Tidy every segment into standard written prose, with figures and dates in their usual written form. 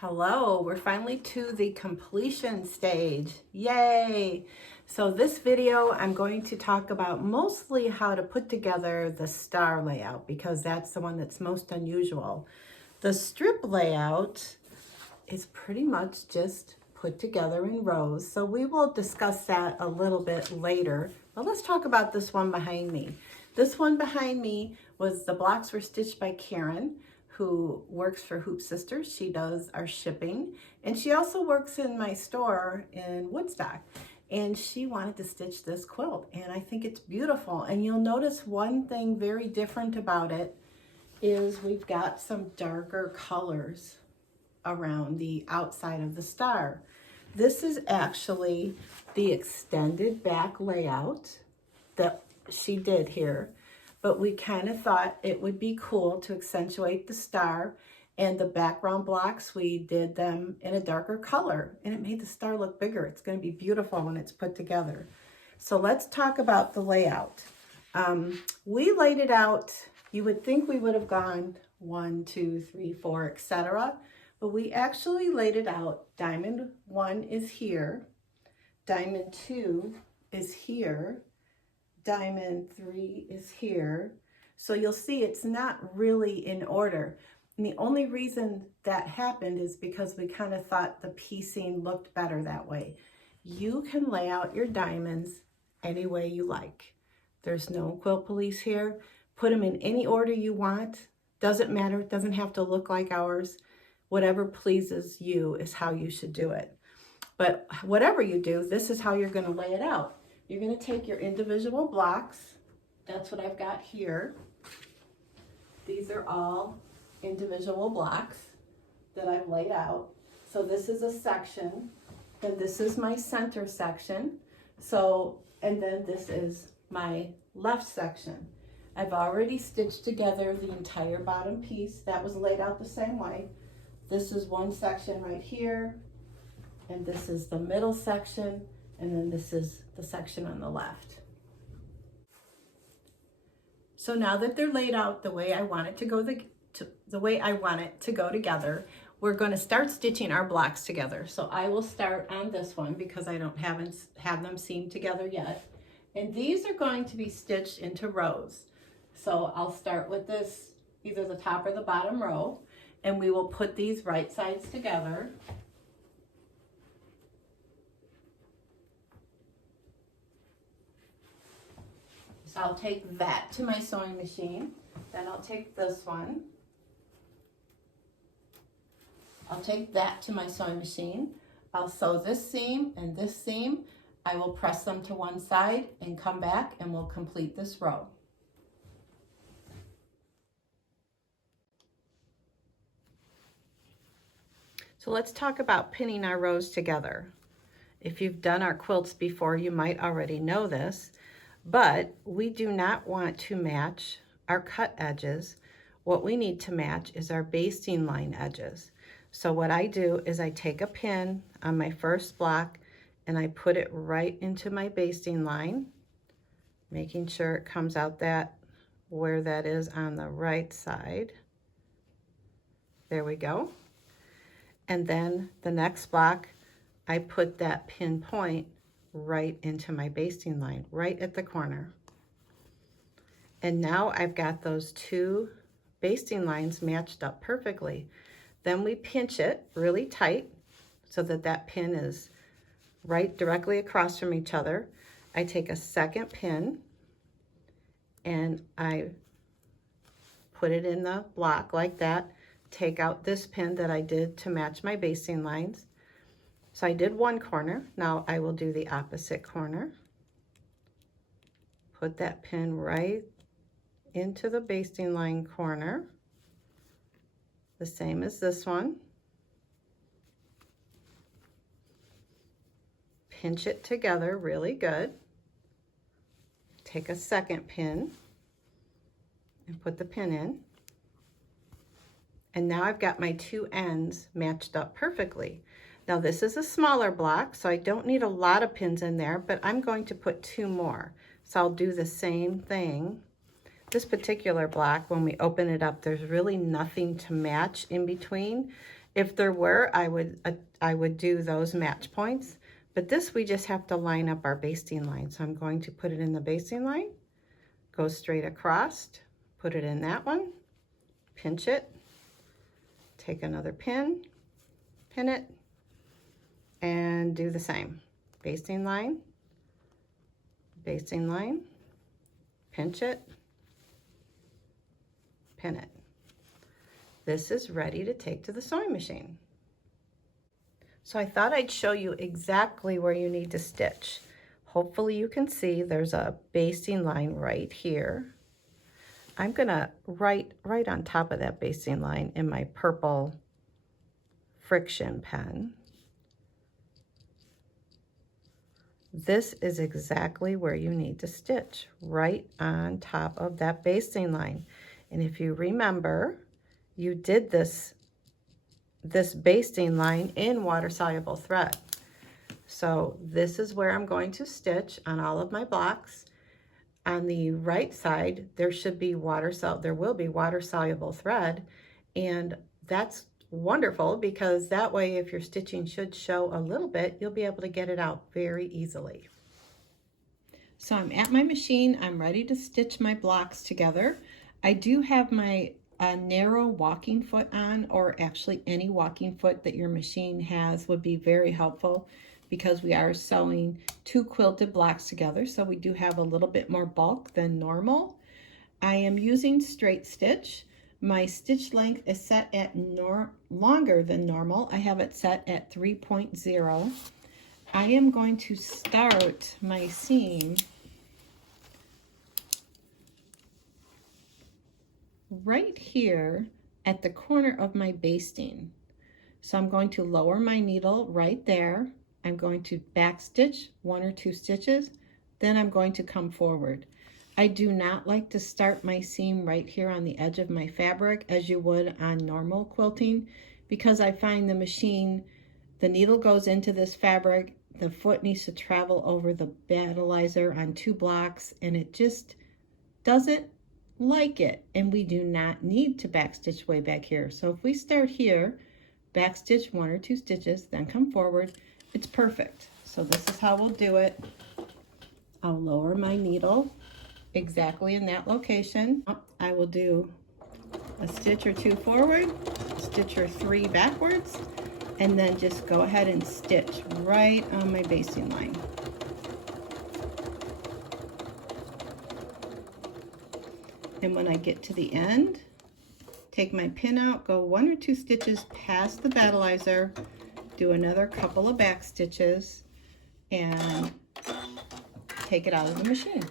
Hello, we're finally to the completion stage. Yay! So this video, I'm going to talk about mostly how to put together the star layout because that's the one that's most unusual. The strip layout is pretty much just put together in rows. So we will discuss that a little bit later. But let's talk about this one behind me. This one behind me was the blocks were stitched by Karen, who works for Hoop Sisters. She does our shipping, and she also works in my store in Woodstock. And she wanted to stitch this quilt, and I think it's beautiful. And you'll notice one thing very different about it is we've got some darker colors around the outside of the star. This is actually the extended back layout that she did here, but we kind of thought it would be cool to accentuate the star, and the background blocks, we did them in a darker color, and it made the star look bigger. It's going to be beautiful when it's put together. So let's talk about the layout. We laid it out, you would think we would have gone 1, 2, 3, 4, etc., but we actually laid it out. Diamond 1 is here, diamond 2 is here, diamond 3 is here. So you'll see it's not really in order. And the only reason that happened is because we kind of thought the piecing looked better that way. You can lay out your diamonds any way you like. There's no quilt police here. Put them in any order you want. Doesn't matter. It doesn't have to look like ours. Whatever pleases you is how you should do it. But whatever you do, this is how you're going to lay it out. You're going to take your individual blocks. That's what I've got here. These are all individual blocks that I've laid out. So this is a section, and this is my center section. So, and then this is my left section. I've already stitched together the entire bottom piece. That was laid out the same way. This is one section right here, and this is the middle section, and then this is the section on the left. So now that they're laid out the way I want it to go, the way I want it to go together, we're going to start stitching our blocks together. So I will start on this one because I haven't have them seamed together yet. And these are going to be stitched into rows. So I'll start with this, either the top or the bottom row, and we will put these right sides together. So I'll take that to my sewing machine. Then I'll take this one. I'll take that to my sewing machine. I'll sew this seam and this seam. I will press them to one side and come back, and we'll complete this row. So let's talk about pinning our rows together. If you've done our quilts before, you might already know this, but we do not want to match our cut edges. What we need to match is our basting line edges. So what I do is I take a pin on my first block and I put it right into my basting line, making sure it comes out where that is on the right side. There we go. And then the next block, I put that pin point right into my basting line, right at the corner. And now I've got those two basting lines matched up perfectly. Then we pinch it really tight so that that pin is right directly across from each other. I take a second pin and I put it in the block like that. Take out this pin that I did to match my basting lines. So I did one corner. Now I will do the opposite corner. Put that pin right into the basting line corner, the same as this one. Pinch it together really good. Take a second pin and put the pin in. And now I've got my two ends matched up perfectly. Now this is a smaller block, so I don't need a lot of pins in there, but I'm going to put 2 more. So I'll do the same thing. This particular block, when we open it up, there's really nothing to match in between. If there were, I would do those match points. But this, we just have to line up our basting line. So I'm going to put it in the basting line, go straight across, put it in that one, pinch it, take another pin, pin it, and do the same. Basting line, pinch it, pin it. This is ready to take to the sewing machine. So I thought I'd show you exactly where you need to stitch. Hopefully you can see there's a basting line right here. I'm gonna write right on top of that basting line in my purple friction pen. This is exactly where you need to stitch, right on top of that basting line. And if you remember, you did this basting line in water-soluble thread. So this is where I'm going to stitch on all of my blocks. On the right side, there will be water-soluble thread, and that's wonderful because that way if your stitching should show a little bit, you'll be able to get it out very easily. So I'm at my machine, I'm ready to stitch my blocks together. I do have my narrow walking foot on, or actually any walking foot that your machine has would be very helpful because we are sewing 2 quilted blocks together, so we do have a little bit more bulk than normal. I am using straight stitch. My stitch length is set at longer than normal. I have it set at 3.0. I am going to start my seam right here at the corner of my basting. So I'm going to lower my needle right there. I'm going to back stitch 1 or 2 stitches, then I'm going to come forward. I do not like to start my seam right here on the edge of my fabric as you would on normal quilting, because I find the machine, the needle goes into this fabric, the foot needs to travel over the battleizer on 2 blocks, and it just doesn't like it. And we do not need to backstitch way back here. So if we start here, backstitch 1 or 2 stitches, then come forward, it's perfect. So this is how we'll do it. I'll lower my needle exactly in that location. I will do a stitch or 2 forward, a stitch or 3 backwards, and then just go ahead and stitch right on my basting line. And when I get to the end, take my pin out, go 1 or 2 stitches past the battleizer, do another couple of back stitches, and take it out of the machine.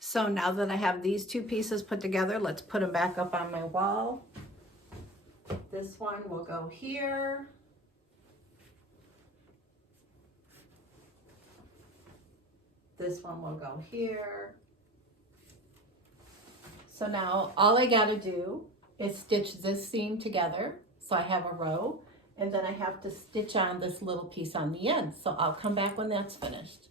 So now that I have these 2 pieces put together, let's put them back up on my wall. This one will go here. This one will go here. So now all I gotta do is stitch this seam together. So I have a row, and then I have to stitch on this little piece on the end. So I'll come back when that's finished.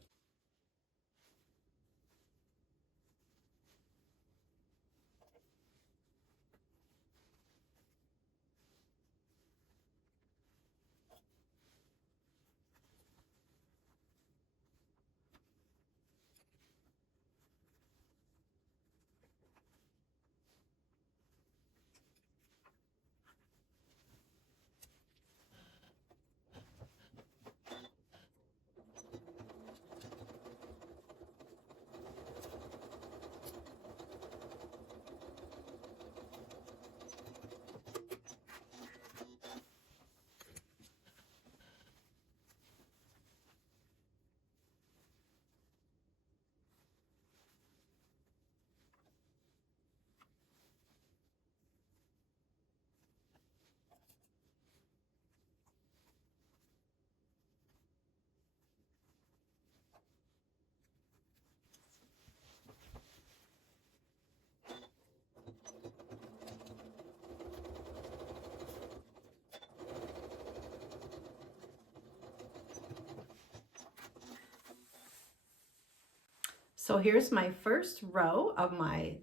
So here's my first row of my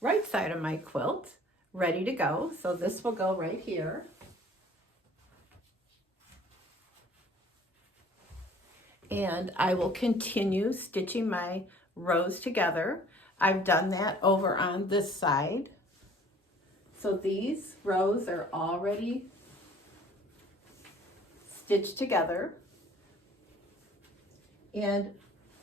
right side of my quilt ready to go. So this will go right here. And I will continue stitching my rows together. I've done that over on this side. So these rows are already stitched together. And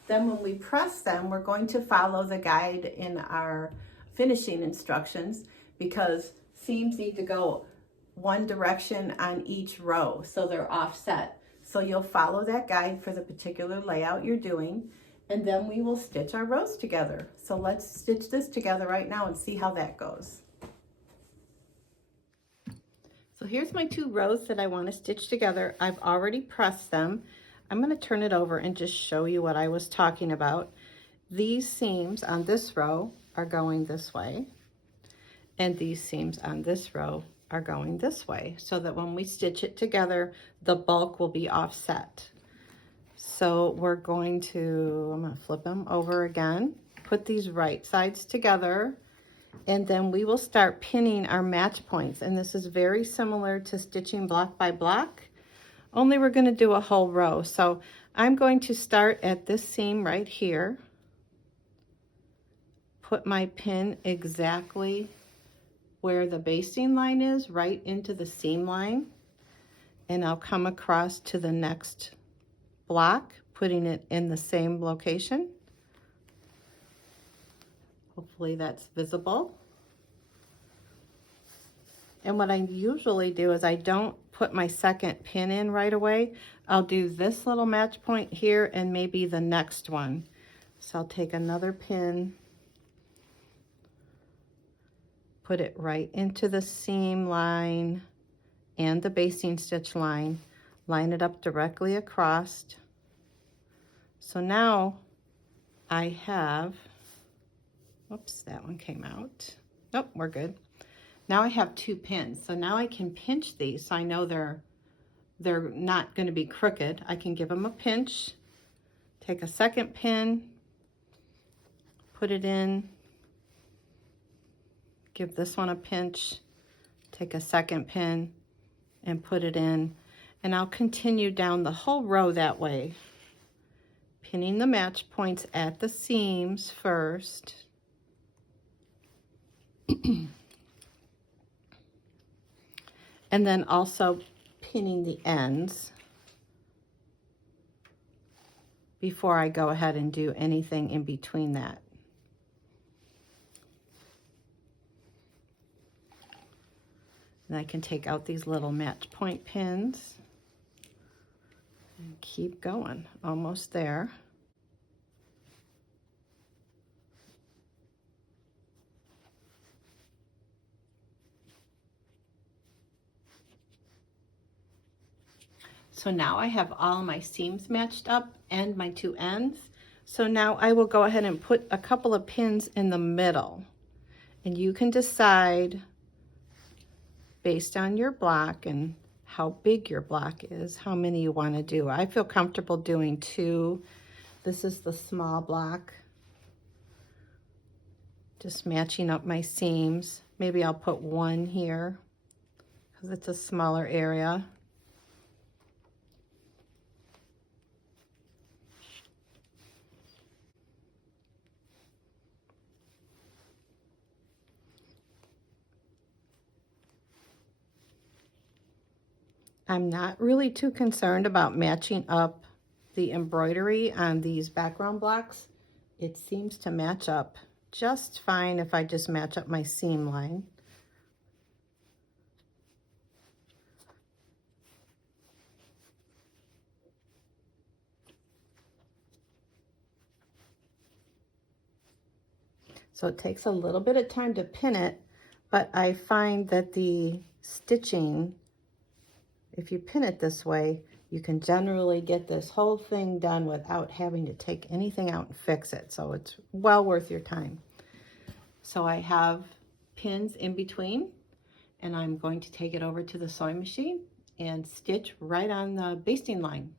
then when we press them, we're going to follow the guide in our finishing instructions because seams need to go one direction on each row, so they're offset. So you'll follow that guide for the particular layout you're doing, and then we will stitch our rows together. So let's stitch this together right now and see how that goes. So here's my 2 rows that I want to stitch together. I've already pressed them. I'm going to turn it over and just show you what I was talking about. These seams on this row are going this way, and these seams on this row are going this way, so that when we stitch it together, the bulk will be offset. So we're going to, I'm going to flip them over again, put these right sides together, and then we will start pinning our match points. And this is very similar to stitching block by block, only we're going to do a whole row. So I'm going to start at this seam right here, put my pin exactly where the basting line is, right into the seam line, and I'll come across to the next block, putting it in the same location. Hopefully that's visible. And what I usually do is I don't put my second pin in right away. I'll do this little match point here and maybe the next one. So I'll take another pin, put it right into the seam line and the basting stitch line, line it up directly across. So now I have, whoops, that one came out. Nope, we're good. Now I have 2 pins. So now I can pinch these so I know they're not going to be crooked. I can give them a pinch, take a second pin, put it in, give this one a pinch, take a second pin and put it in, and I'll continue down the whole row that way, pinning the match points at the seams first. And then also pinning the ends before I go ahead and do anything in between that. And I can take out these little match point pins and keep going, almost there. So now I have all my seams matched up and my 2 ends. So now I will go ahead and put a couple of pins in the middle, and you can decide based on your block and how big your block is, how many you want to do. I feel comfortable doing 2. This is the small block. Just matching up my seams. Maybe I'll put 1 here because it's a smaller area. I'm not really too concerned about matching up the embroidery on these background blocks. It seems to match up just fine if I just match up my seam line. So it takes a little bit of time to pin it, but I find that the stitching, if you pin it this way, you can generally get this whole thing done without having to take anything out and fix it. So it's well worth your time. So I have pins in between, and I'm going to take it over to the sewing machine and stitch right on the basting line.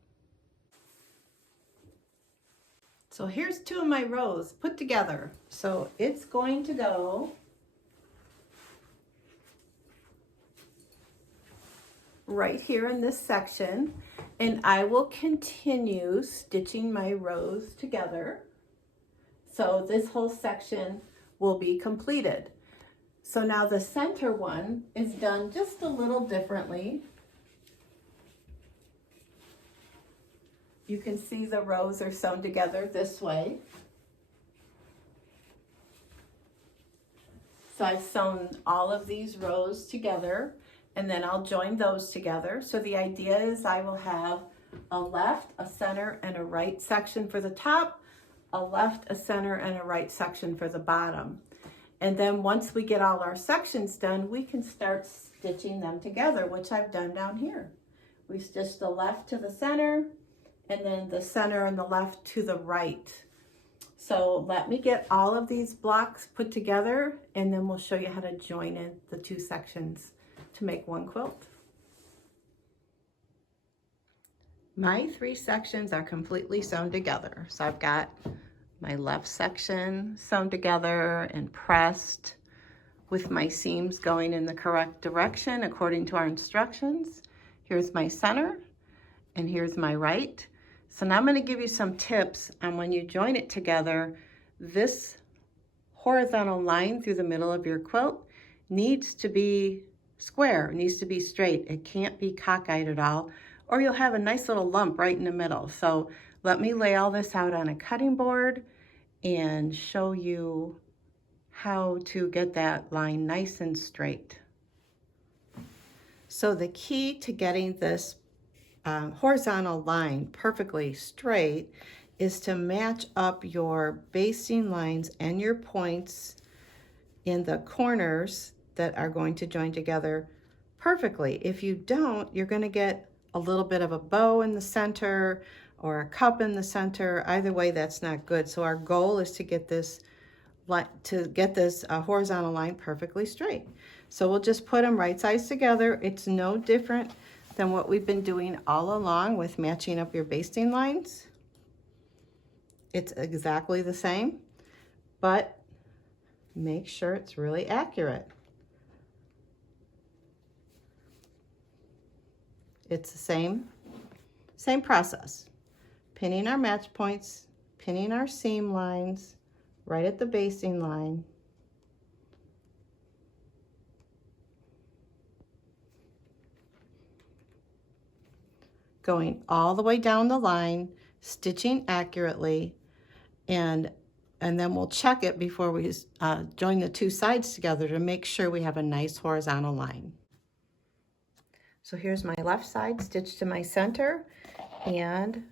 So here's two of my rows put together. So it's going to go right here in this section, and I will continue stitching my rows together. So this whole section will be completed. So now the center one is done just a little differently. You can see the rows are sewn together this way. So I've sewn all of these rows together, and then I'll join those together. So the idea is I will have a left, a center, and a right section for the top, a left, a center, and a right section for the bottom. And then once we get all our sections done, we can start stitching them together, which I've done down here. We stitched the left to the center, and then the center and the left to the right. So let me get all of these blocks put together, and then we'll show you how to join in the two sections to make one quilt. My three sections are completely sewn together. So I've got my left section sewn together and pressed with my seams going in the correct direction according to our instructions. Here's my center, and here's my right. So now I'm going to give you some tips on when you join it together. This horizontal line through the middle of your quilt needs to be square, needs to be straight. It can't be cockeyed at all, or you'll have a nice little lump right in the middle. So let me lay all this out on a cutting board and show you how to get that line nice and straight. So the key to getting this horizontal line perfectly straight is to match up your basting lines and your points in the corners that are going to join together perfectly. If you don't, you're going to get a little bit of a bow in the center or a cup in the center. Either way, that's not good. So our goal is to get this horizontal line perfectly straight. So we'll just put them right sides together. It's no different than what we've been doing all along with matching up your basting lines. It's exactly the same, but make sure it's really accurate. It's the same process. Pinning our match points, pinning our seam lines right at the basting line. Going all the way down the line, stitching accurately, and then we'll check it before we join the two sides together to make sure we have a nice horizontal line. So here's my left side stitched to my center, and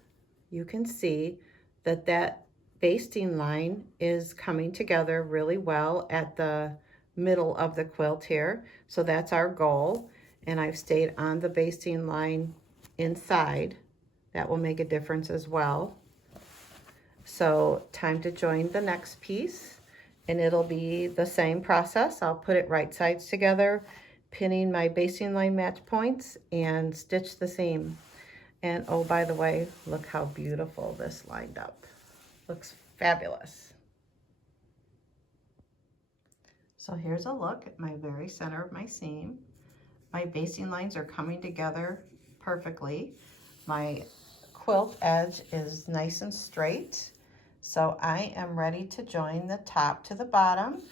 you can see that that basting line is coming together really well at the middle of the quilt here. So that's our goal, and I've stayed on the basting line inside. That will make a difference as well. So time to join the next piece, and it'll be the same process. I'll put it right sides together, pinning my basting line match points, and stitch the seam. And oh, by the way, look how beautiful this lined up. Looks fabulous. So here's a look at my very center of my seam. My basting lines are coming together perfectly. My quilt edge is nice and straight. So I am ready to join the top to the bottom.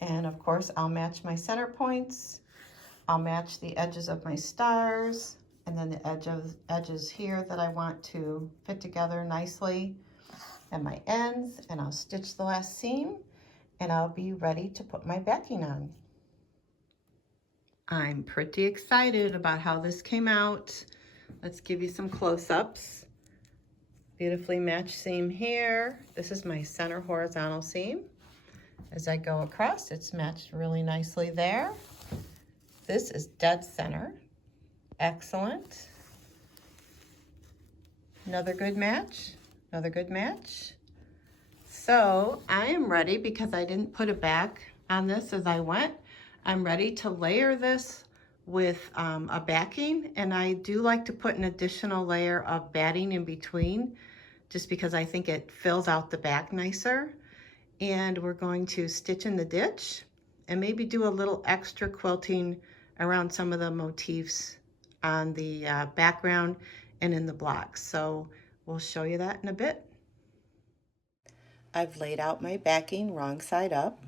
And of course, I'll match my center points. I'll match the edges of my stars, and then the edges here that I want to fit together nicely, and my ends, and I'll stitch the last seam, and I'll be ready to put my backing on. I'm pretty excited about how this came out. Let's give you some close-ups. Beautifully matched seam here. This is my center horizontal seam. As I go across, it's matched really nicely there. This is dead center. Excellent. Another good match. Another good match. So I am ready, because I didn't put a back on this as I went. I'm ready to layer this with a backing, and I do like to put an additional layer of batting in between just because I think it fills out the back nicer. And we're going to stitch in the ditch and maybe do a little extra quilting around some of the motifs on the background and in the blocks. So we'll show you that in a bit. I've laid out my backing wrong side up.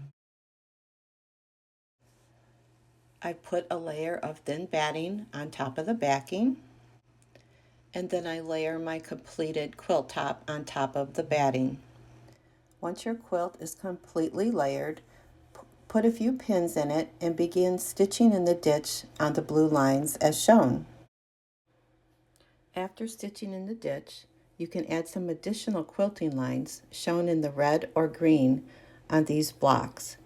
I've put a layer of thin batting on top of the backing, and then I layer my completed quilt top on top of the batting. Once your quilt is completely layered, put a few pins in it and begin stitching in the ditch on the blue lines as shown. After stitching in the ditch, you can add some additional quilting lines shown in the red or green on these blocks.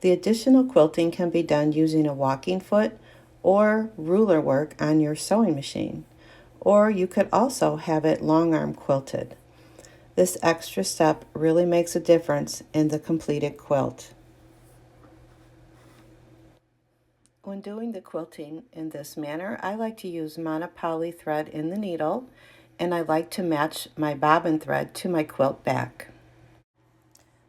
The additional quilting can be done using a walking foot or ruler work on your sewing machine, or you could also have it long arm quilted. This extra step really makes a difference in the completed quilt. When doing the quilting in this manner, I like to use monopoly thread in the needle, and I like to match my bobbin thread to my quilt back.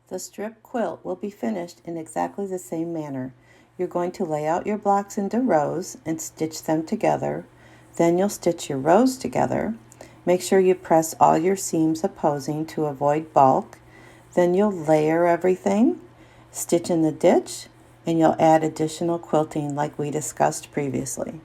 The strip quilt will be finished in exactly the same manner. You're going to lay out your blocks into rows and stitch them together. Then you'll stitch your rows together. Make sure you press all your seams opposing to avoid bulk. Then you'll layer everything, stitch in the ditch, and you'll add additional quilting like we discussed previously.